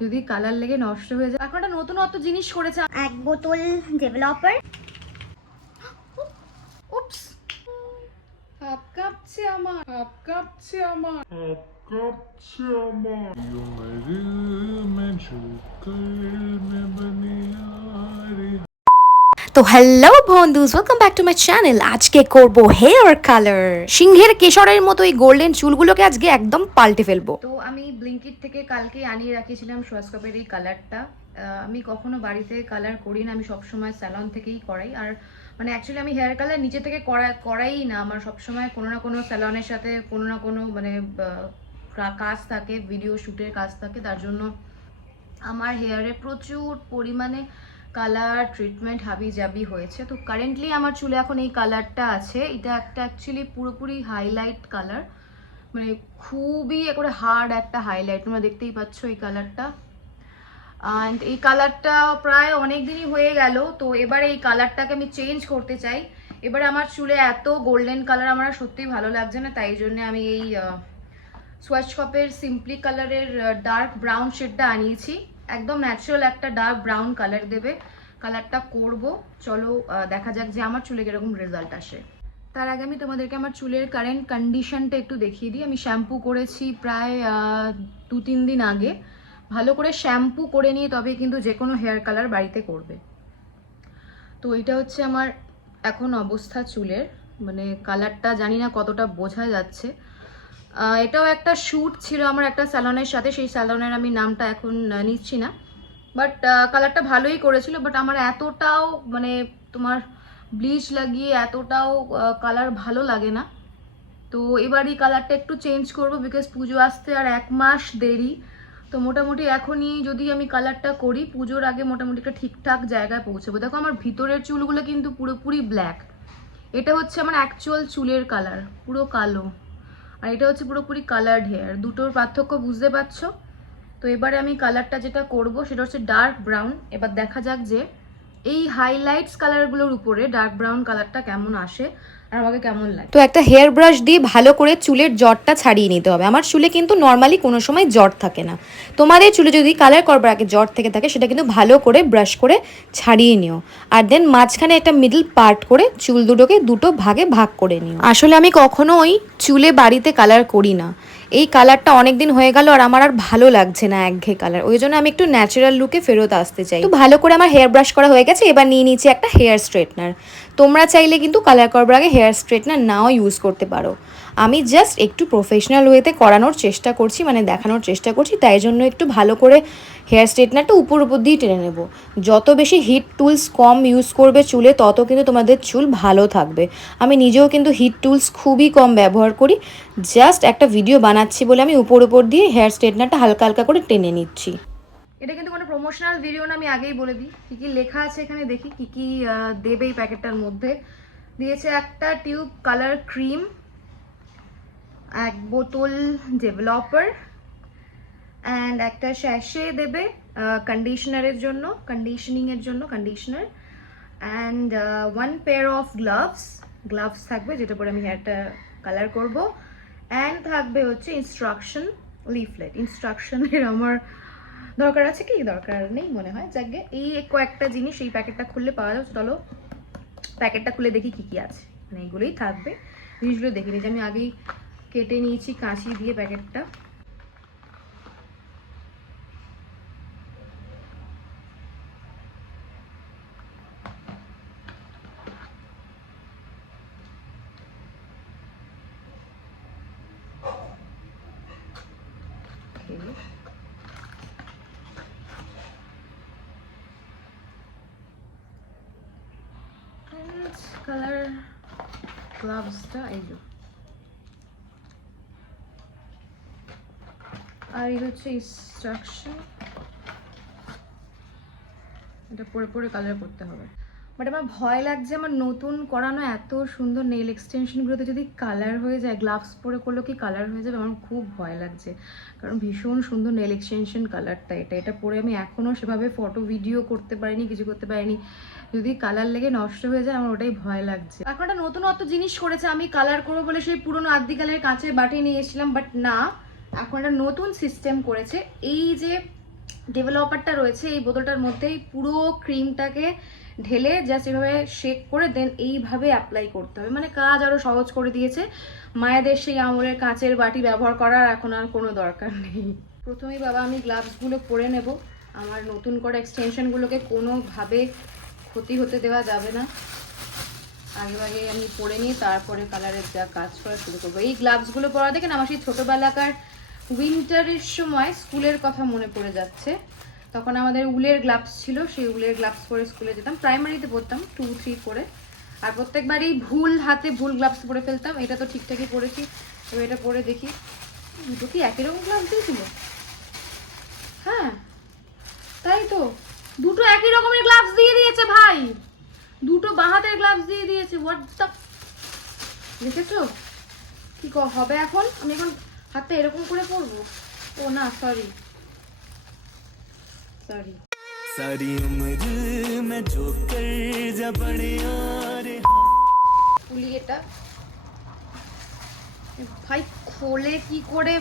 যদি কালার লেগে নষ্ট হয়ে যায়। এখন একটা নতুন অত জিনিস করেছে এক বোতল ডেভেলপার। উপস হাফ কাপছে আমার হাফ কাপছে আমার। হাফ কাঁপছে আমার। মে ঝুকার মে তো hello বন্ধুস welcome back to my channel আজকে করব হেয়ার কালার সিংহের কেশরের মতো এই গোল্ডেন চুলগুলোকে আজকে একদম পাল্টে ফেলব। তো আমি ব্লিঙ্কিট থেকে কালকে আনিয়ে রাখিয়েছিলাম সোয়াস্কপের এই কালারটা। আমি কখনো বাড়িতে কালার করি না, আমি সবসময় স্যালন থেকেই করাই। আর মানে অ্যাকচুয়ালি আমি হেয়ার কালার নিজে থেকে করা করাই না। আমার সবসময় কোনো না কোনো স্যালনের সাথে কোনো না কোনো মানে কাজ থাকে ভিডিও শ্যুটের কাজ থাকে। তার জন্য আমার হেয়ারে প্রচুর পরিমাণে কালার ট্রিটমেন্ট হাবি জাবি হয়েছে। তো কারেন্টলি আমার চুলে এখন এই কালারটা আছে। এটা একটা অ্যাকচুয়ালি পুরোপুরি হাইলাইট কালার মানে খুবই একবারে হার্ড একটা হাইলাইট তোমরা দেখতেই পাচ্ছ এই কালারটা অ্যান্ড এই কালারটা প্রায় অনেক দিনই হয়ে গেল, তো এবারে এই কালারটাকে আমি চেঞ্জ করতে চাই। এবারে আমার চুলে এত গোল্ডেন কালার আমার সত্যিই ভালো লাগছে না, তাই জন্য আমি এই সোয়াচ কাপের সিম্পলি কালারের ডার্ক ব্রাউন শেডটা আনিয়েছি। একদম ন্যাচারাল একটা ডার্ক ব্রাউন কালার দেবে। কালারটা করব। চলো দেখা যাক যে আমার চুলে কীরকম রেজাল্ট আসে। তার আগে আমি তোমাদেরকে আমার চুলের কারেন্ট কন্ডিশনটা একটু দেখিয়ে দিই। আমি শ্যাম্পু করেছি প্রায় দু তিন দিন আগে। ভালো করে শ্যাম্পু করে নিয়ে তবে কিন্তু যে কোনো হেয়ার কালার বাড়িতে করবে। তো এটা হচ্ছে আমার এখন অবস্থা চুলের। মানে কালারটা জানি না কতটা বোঝা যাচ্ছে। এটাও একটা শ্যুট ছিল আমার একটা স্যালনের সাথে। সেই স্যালনের আমি নামটা এখন নিচ্ছি না। বাট কালারটা ভালোই করেছিল। বাট আমার এতটাও মানে তোমার ব্লিচ লাগিয়ে এতটাও কালার ভালো লাগে না। তো এবার এই কালারটা একটু চেঞ্জ করব বিকজ পুজো আসতে আর এক মাস দেরি। তো মোটামুটি এখনই যদি আমি কালারটা করি, পুজোর আগে মোটামুটি একটা ঠিকঠাক জায়গায় পৌঁছাবো। দেখো আমার ভিতরের চুলগুলো কিন্তু পুরোপুরি ব্ল্যাক এটা হচ্ছে আমার অ্যাকচুয়াল চুলের কালার পুরো কালো। আর এটা হচ্ছে পুরোপুরি কালার্ড হেয়ার দুটোর পার্থক্য বুঝতে পারছ? তো এবারে আমি কালারটা যেটা করব, সেটা হচ্ছে ডার্ক ব্রাউন এবার দেখা যাক যে এই হাইলাইটস কালারগুলোর উপরে ডার্ক ব্রাউন কালারটা কেমন আসে আর আমাকে কেমন লাগে? তো একটা হেয়ার ব্রাশ দিয়ে ভালো করে চুলের জটটা ছাড়িয়ে নিতে হবে। আমার চুলে কিন্তু নর্মালি কোনো সময় জট থাকে না। তোমাদের চুলে যদি কালার করবার আগে জট থেকে থাকে, সেটা কিন্তু ভালো করে ব্রাশ করে ছাড়িয়ে নিও। আর দেন মাঝখানে একটা মিডল পার্ট করে চুল দুটোকে দুটো ভাগে ভাগ করে নিও। আসলে আমি কখনোই চুলে বাড়িতে কালার করি না। এই কালারটা অনেক দিন হয়ে গেল আর আমার আর ভালো লাগছে না একঘে কালার। ওই জন্য আমি একটু ন্যাচারাল লুকে ফেরত আসতে চাই। তো ভালো করে আমার হেয়ার ব্রাশ করা হয়ে গেছে, এবার নিয়ে নিচ্ছি একটা হেয়ার স্ট্রেটনার তোমরা চাইলে কিন্তু কালার করবার আগে হেয়ার স্ট্রেটনার নাও ইউজ করতে পারো। আমি জাস্ট একটু প্রফেশনাল ওয়েতে করানোর চেষ্টা করছি মানে দেখানোর চেষ্টা করছি, তাই জন্য একটু ভালো করে হেয়ার স্ট্রেটনারটা উপর উপর দিয়ে টেনে নেব। যত বেশি হিট টুলস কম ইউজ করবে চুলে, তত কিন্তু তোমাদের চুল ভালো থাকবে। আমি নিজেও কিন্তু হিট টুলস খুবই কম ব্যবহার করি। জাস্ট একটা ভিডিও বানাচ্ছি বলে আমি উপর উপর দিয়ে হেয়ার স্ট্রেটনারটা হালকা হালকা করে টেনে নিচ্ছি। এটা কিন্তু কোনো প্রমোশনাল ভিডিও না, আমি আগেই বলে দিই। কি কি লেখা আছে এখানে দেখি, কি কি দেবে এই প্যাকেটটার মধ্যে। দিয়েছে একটা টিউব কালার ক্রিম এক বোতল ডেভেলপার অ্যান্ড একটা শ্যাশে দেবে কন্ডিশনারের জন্য কন্ডিশনিংয়ের জন্য conditioner and one pair of gloves gloves থাকবে যেটা পরে আমি হেয়ারটা কালার করব অ্যান্ড থাকবে হচ্ছে ইনস্ট্রাকশন লিফলেট ইনস্ট্রাকশনের আমার দরকার আছে কি? দরকার নেই মনে হয়। যাকে এই কয়েকটা জিনিস এই প্যাকেটটা খুললে পাওয়া যাবে। চলো, প্যাকেটটা খুলে দেখি কি কি আছে। মানে এইগুলোই থাকবে। জিনিসগুলো দেখে যে আমি আগেই কেটে নিয়েছি কাঁচি দিয়ে প্যাকেটটা। কালার গ্লাভসটা এই যে আর এই হচ্ছে ইনস্ট্রাকশন এটা পরে পরে কালার করতে হবে। বাট আমার ভয় লাগছে আমার নতুন করানো এত সুন্দর নেল এক্সটেনশনগুলোতে যদি কালার হয়ে যায় গ্লাভস পরে করলেও কি কালার হয়ে যাবে? আমার খুব ভয় লাগছে। কারণ ভীষণ সুন্দর নেল এক্সটেনশন কালারটা এটা। এটা পরে আমি এখনও সেভাবে ফটো ভিডিও করতে পারিনি, কিছু করতে পারিনি। যদি কালার লেগে নষ্ট হয়ে যায়, আমার ওটাই ভয় লাগছে। এখন একটা নতুন অত জিনিস করেছে, আমি কালার করব বলে সেই পুরনো আদি কালের কাঁচের বাটি নিয়ে এসেছিলাম বাট না। এখন একটা নতুন সিস্টেম করেছে। এই যে ডেভেলপারটা রয়েছে, এই বোতলটার মধ্যেই পুরো ক্রিমটাকে ঢেলে জাস্ট এভাবে শেক করে দেন এইভাবে অ্যাপ্লাই করতে হবে। মানে কাজ আরও সহজ করে দিয়েছে। মায়েদের সেই আমলের কাঁচের বাটি ব্যবহার করার এখন আর কোনো দরকার নেই। প্রথমেই বাবা, আমি গ্লাভসগুলো পরে নেব। আমার নতুন করে এক্সটেনশনগুলোকে কোনোভাবে ক্ষতি হতে দেওয়া যাবে না। আগে আগে আমি পরে নিই তারপরে কালারের যা কাজ করা শুরু করব। এই গ্লাভসগুলো পরা দেখেন আমার সেই ছোটোবেলাকার উইন্টারের সময় স্কুলের কথা মনে পড়ে যাচ্ছে। তখন আমাদের উলের গ্লাভস ছিল, সেই উলের গ্লাভস পরে স্কুলে যেতাম। প্রাইমারিতে পড়তাম টু থ্রি করে আর প্রত্যেকবারই ভুল হাতে ভুল গ্লাভস পরে ফেলতাম, এটা তো ঠিকঠাকই পরেছি এবার এটা পরে দেখি, দুটো কি একই রকম গ্লাভস দিয়েছিল? হ্যাঁ তাই তো। দুটো একই রকমের গ্লাভস দিয়ে দিয়েছে ভাই। দুটো বাহাতের গ্লাভস দিয়ে দিয়েছে হোয়াট দ্য দেখেছ? কি হবে এখন? আমি এখন হাতটা এরকম করে পরবো? ও না সরি সরি सारी उम्र मैं जो कर जा बड़े यार খুলি এটা এ ভাই খোলে কি করে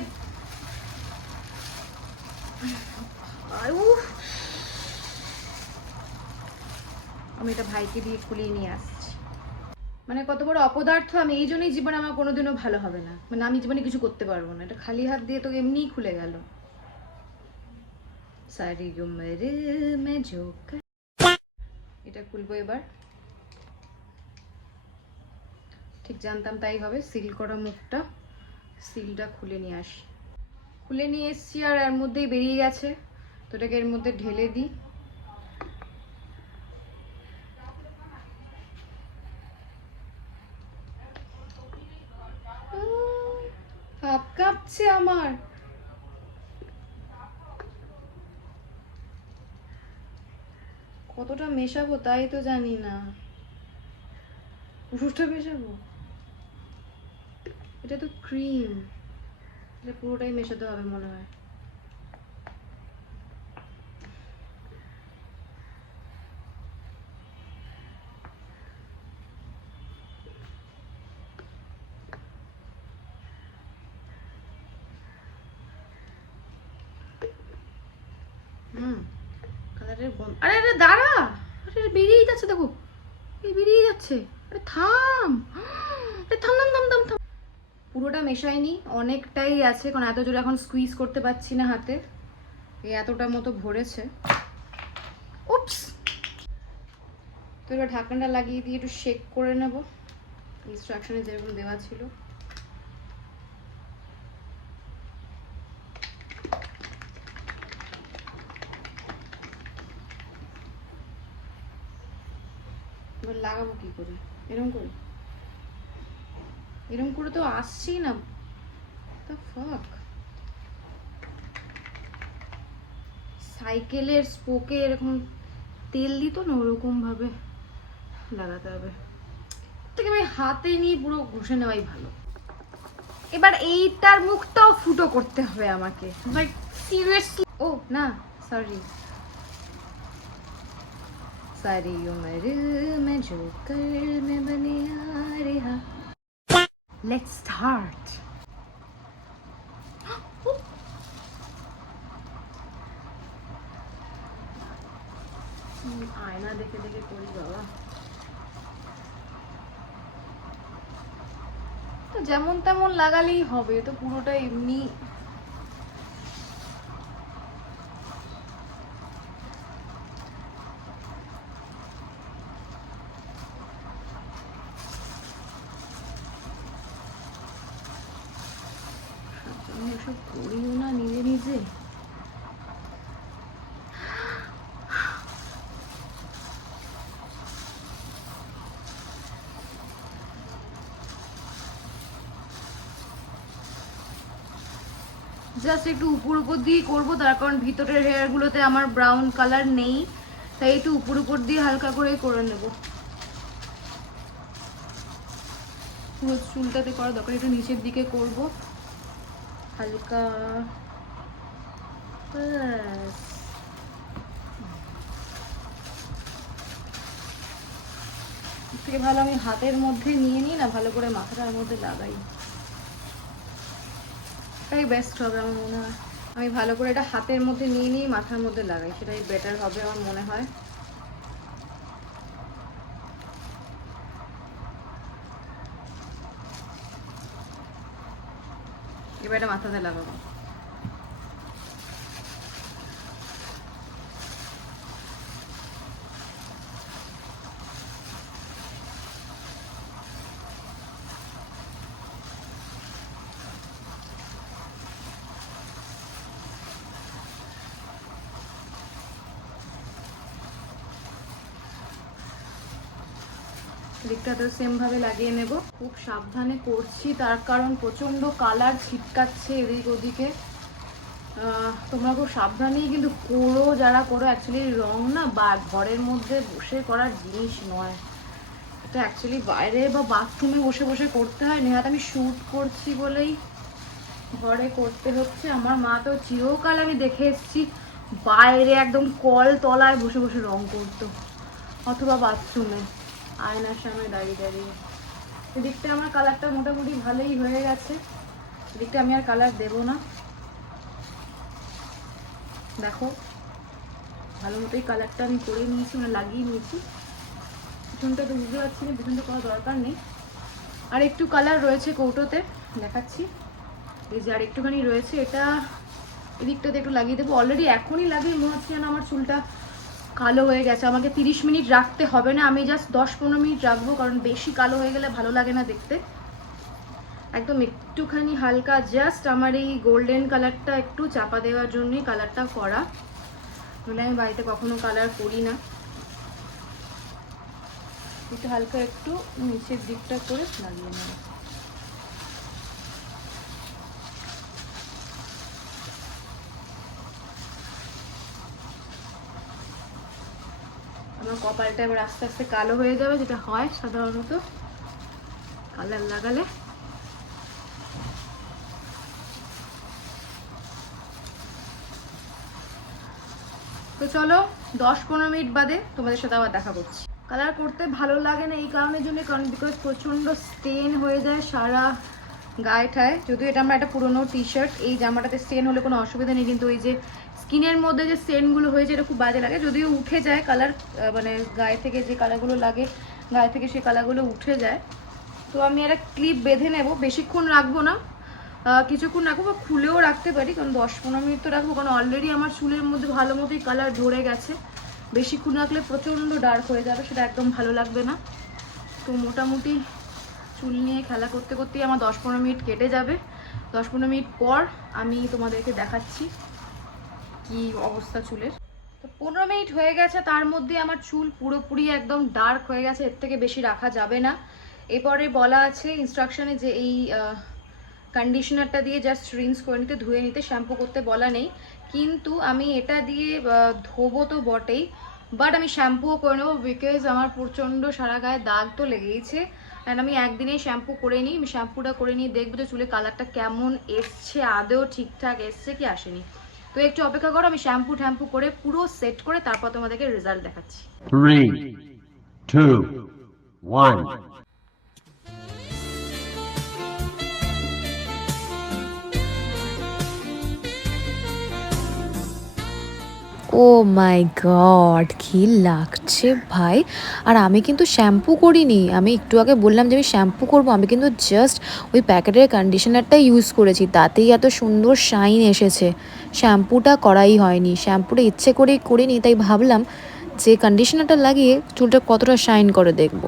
আয়, উফ। আমি এটা ভাইকে দিয়ে খুলিয়ে নিয়ে আসছি মানে কত বড় অপদার্থ আমি এই জন্যই জীবনে আমার কোনোদিনও ভালো হবে না মানে আমি জীবনে কিছু করতে পারবো না এটা খালি হাত দিয়ে তো এমনিই খুলে গেল সারি এটা খুলবো এবার ঠিক জানতাম তাই হবে সিল করা মুখটা সিলটা খুলে নিয়ে আসি খুলে নিয়ে এসছি আর এর মধ্যেই বেরিয়ে গেছে তো এর মধ্যে ঢেলে দিই কাঁপছে আমার। কতটা মেশাবো তাই তো জানি না। পুরোটা মেশাবো? এটা তো ক্রিম এটা পুরোটাই মেশাতে হবে মনে হয়। গন্ধ আরে আরে, দাঁড়া। আরে আরে বেরিয়ে যাচ্ছে, দেখো। এই বেরিয়ে যাচ্ছে। আরে, থাম। আরে, থাম থাম থাম থাম থাম। পুরোটা মেশাইনি অনেকটাই আছে, কারণ এত জোরে এখন স্কুইজ করতে পারছি না হাতে। এই এতটা মতো ভরেছে। উপস তো এবার ঢাকনাটা লাগিয়ে দিয়ে একটু শেক করে নেব। ইনস্ট্রাকশনে যেরকম দেওয়া ছিল এবার লাগাবো কি করে? এরকম করে। এরকম করে তো আসছেই না। ফাক সাইকেলের স্পোকে এরকম তেল দিত না ওরকম ভাবে লাগাতে হবে। থেকে ভাই হাতে নিয়ে পুরো ঘষে নেওয়াই ভালো। এবার এইটার মুখটাও ফুটো করতে হবে আমাকে। লাইক সিরিয়াসলি ও, না সরি सारी उम्र में जो कर में बने आ रहा लेट्स स्टार्ट আয়না দেখে দেখে করি বাবা তো যেমন তেমন লাগালেই হবে তো পুরোটা এমনি করিও না নিজে নিজে। জাস্ট একটু উপর উপর দিয়ে করব, তার কারণ ভিতরের হেয়ার গুলোতে আমার ব্রাউন কালার নেই, তাই একটু উপর উপর দিয়ে হালকা করে করে নেব। পুরো চুলটাতে করা দরকার একটু নিচের দিকে করব। হালকা ব্যাস। থেকে ভালো আমি হাতের মধ্যে নিয়ে নিই না, ভালো করে মাথাটার মধ্যে লাগাই। এটাই বেস্ট হবে আমার মনে হয়। আমি ভালো করে এটা হাতের মধ্যে নিয়ে নিয়ে মাথার মধ্যে লাগাই, সেটাই বেটার হবে আমার মনে হয়। এবার এটা মাথাতে লাগাবো দিকটাতেও সেম ভাবে লাগিয়ে নেব। খুব সাবধানে করছি, তার কারণ প্রচণ্ড কালার ছিটকাচ্ছে এদিক ওদিকে। তোমরা খুব সাবধানেই কিন্তু করো, যারা করো অ্যাকচুয়ালি রং না বা ঘরের মধ্যে বসে করার জিনিস নয়। এটা অ্যাকচুয়ালি বাইরে বা বাথরুমে বসে বসে করতে হয়। নেহাত আমি শ্যুট করছি বলেই ঘরে করতে হচ্ছে। আমার মা তো চিরকাল আমি দেখে এসেছি, বাইরে একদম কল তলায় বসে বসে রং করতো, অথবা বাথরুমে আয়নার সামনে দাঁড়িয়ে দাঁড়িয়ে। এদিকটা আমার কালারটা মোটামুটি ভালোই হয়ে গেছে। এদিকটা আমি আর কালার দেবো না। দেখো, ভালো মতোই কালারটা আমি করে নিয়েছি মানে লাগিয়ে নিয়েছি। পিছনটা তো বুঝতে পারছি না, পিছনটা কোনো দরকার নেই। আর একটু কালার রয়েছে কৌটোতে, দেখাচ্ছি। এই যে আর একটুখানি রয়েছে, এটা এদিকটাতে একটু লাগিয়ে দেবো। অলরেডি এখনই লাগিয়ে মনে হচ্ছে যেন আমার চুলটা কালো হয়ে গেছে। আমাকে তিরিশ মিনিট রাখতে হবে না। আমি জাস্ট দশ পনেরো মিনিট রাখব, কারণ বেশি কালো হয়ে গেলে ভালো লাগে না দেখতে। একদম একটুখানি হালকা জাস্ট আমার এই গোল্ডেন কালারটা একটু চাপা দেওয়ার জন্যই কালারটা করা। মানে আমি বাড়িতে কখনো কালার করি না। একটু হালকা একটু নিচের দিকটা করে লাগিয়ে নেব। আমার কপালটা এবার আস্তে আস্তে কালো হয়ে যাবে, যেটা হয় সাধারণত। কালার লাগালে। তো চলো, দশ পনেরো মিনিট বাদে তোমাদের সাথে আবার দেখা করছি। কালার করতে ভালো লাগে না এই কারণের জন্য, কারণ বিকজ প্রচণ্ড স্টেন হয়ে যায় সারা গায়ে ঠায় যদিও এটা আমরা একটা পুরোনো টি শার্ট এই জামাটাতে স্টেন হলে কোনো অসুবিধা নেই, কিন্তু ওই যে স্কিনের মধ্যে যে স্টেনগুলো হয়েছে এটা খুব বাজে লাগে। যদিও উঠে যায় কালার মানে গায়ে থেকে যে কালারগুলো লাগে, গায়ে থেকে সে কালারগুলো উঠে যায়। তো আমি একটা ক্লিপ বেঁধে নেব। বেশিক্ষণ রাখব না। কিছুক্ষণ রাখব বা খুলেও রাখতে পারি, কারণ দশ পনেরো মিনিট তো রাখব, কারণ অলরেডি আমার চুলের মধ্যে ভালো মতোই কালার ধরে গেছে। বেশিক্ষণ রাখলে প্রচণ্ড ডার্ক হয়ে যাবে, সেটা একদম ভালো লাগবে না। তো মোটামুটি চুল নিয়ে খেলা করতে করতেই আমার দশ পনেরো মিনিট কেটে যাবে। দশ পনেরো মিনিট পর আমি তোমাদেরকে দেখাচ্ছি। কি অবস্থা চুলের? তো পনেরো মিনিট হয়ে গেছে, তার মধ্যে আমার চুল পুরোপুরি একদম ডার্ক হয়ে গেছে, এর থেকে বেশি রাখা যাবে না। এরপরে বলা আছে ইনস্ট্রাকশনে যে এই কন্ডিশনারটা দিয়ে জাস্ট রিন্স করে নিতে, ধুয়ে নিতে শ্যাম্পু করতে বলা নেই। কিন্তু আমি এটা দিয়ে ধোবো তো বটেই বাট আমি শ্যাম্পুও করে নেব বিকজ আমার প্রচণ্ড সারা গায়ে দাগ তো লেগেইছে। অ্যান্ড আমি একদিনেই শ্যাম্পু করে নিই, আমি শ্যাম্পুটা করে নিয়ে দেখব যে চুলের কালারটা কেমন এসছে, আদৌ ঠিকঠাক এসছে কি আসেনি। তো একটু অপেক্ষা করো আমি শ্যাম্পু ট্যাম্পু করে পুরো সেট করে তারপর তোমাদেরকে রেজাল্ট দেখাচ্ছি Three, two, one. Oh my god কি লাগছে ভাই? আর আমি কিন্তু শ্যাম্পু করিনি। আমি একটু আগে বললাম যে আমি শ্যাম্পু করব। আমি কিন্তু জাস্ট ওই প্যাকেটের কন্ডিশনারটা ইউজ করেছি। তাতেই এত সুন্দর শাইন এসেছে। শ্যাম্পুটা করাই হয়নি। শ্যাম্পুটা ইচ্ছে করেই করিনি, তাই ভাবলাম যে কন্ডিশনারটা লাগিয়ে চুলটা কতটা শাইন করে দেখব।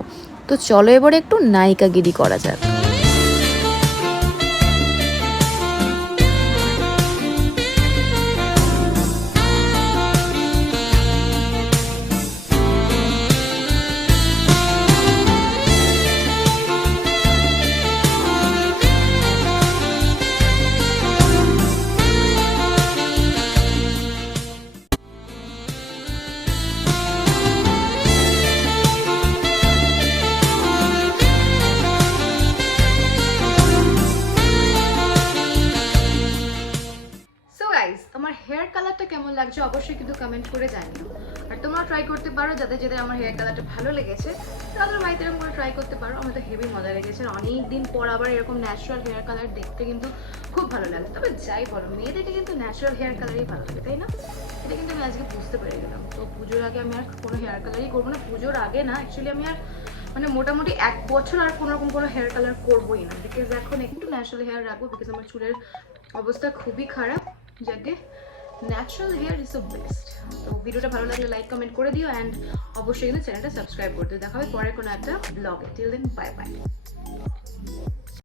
তো চলো এবারে একটু নায়িকাগিরি করা যাক। পারো যাদের যাদের আমার হেয়ার কালারটা ভালো লেগেছে তাদের বাড়িতে এরকম করে ট্রাই করতে পারো। আমার তো হেভি মজা লেগেছে। অনেক দিন পর আবার এরকম ন্যাচারাল হেয়ার কালার দেখতে কিন্তু খুব ভালো লাগে। তবে যাই বলো, মেয়েদেরকে কিন্তু ন্যাচারাল হেয়ার কালারই ভালো লাগে, তাই না? এটা কিন্তু আমি আজকে বুঝতে পেরে গেলাম। তো পুজোর আগে আমি আর কোনো হেয়ার কালারই করব না। পুজোর আগে না অ্যাকচুয়ালি আমি আর মানে মোটামুটি এক বছর আর কোনো রকম কোনো হেয়ার কালার করবোই না। বিকজ এখন একটু ন্যাচারাল হেয়ার রাখব বিকজ আমার চুলের অবস্থা খুবই খারাপ। যাকে natural hair is the best তো ভিডিওটা ভালো লাগলে লাইক কমেন্ট করে দিও অ্যান্ড অবশ্যই কিন্তু চ্যানেলটা সাবস্ক্রাইব করে দিও। দেখা হবে পরে কোনো একটা ব্লগে টিল দেন বাই বাই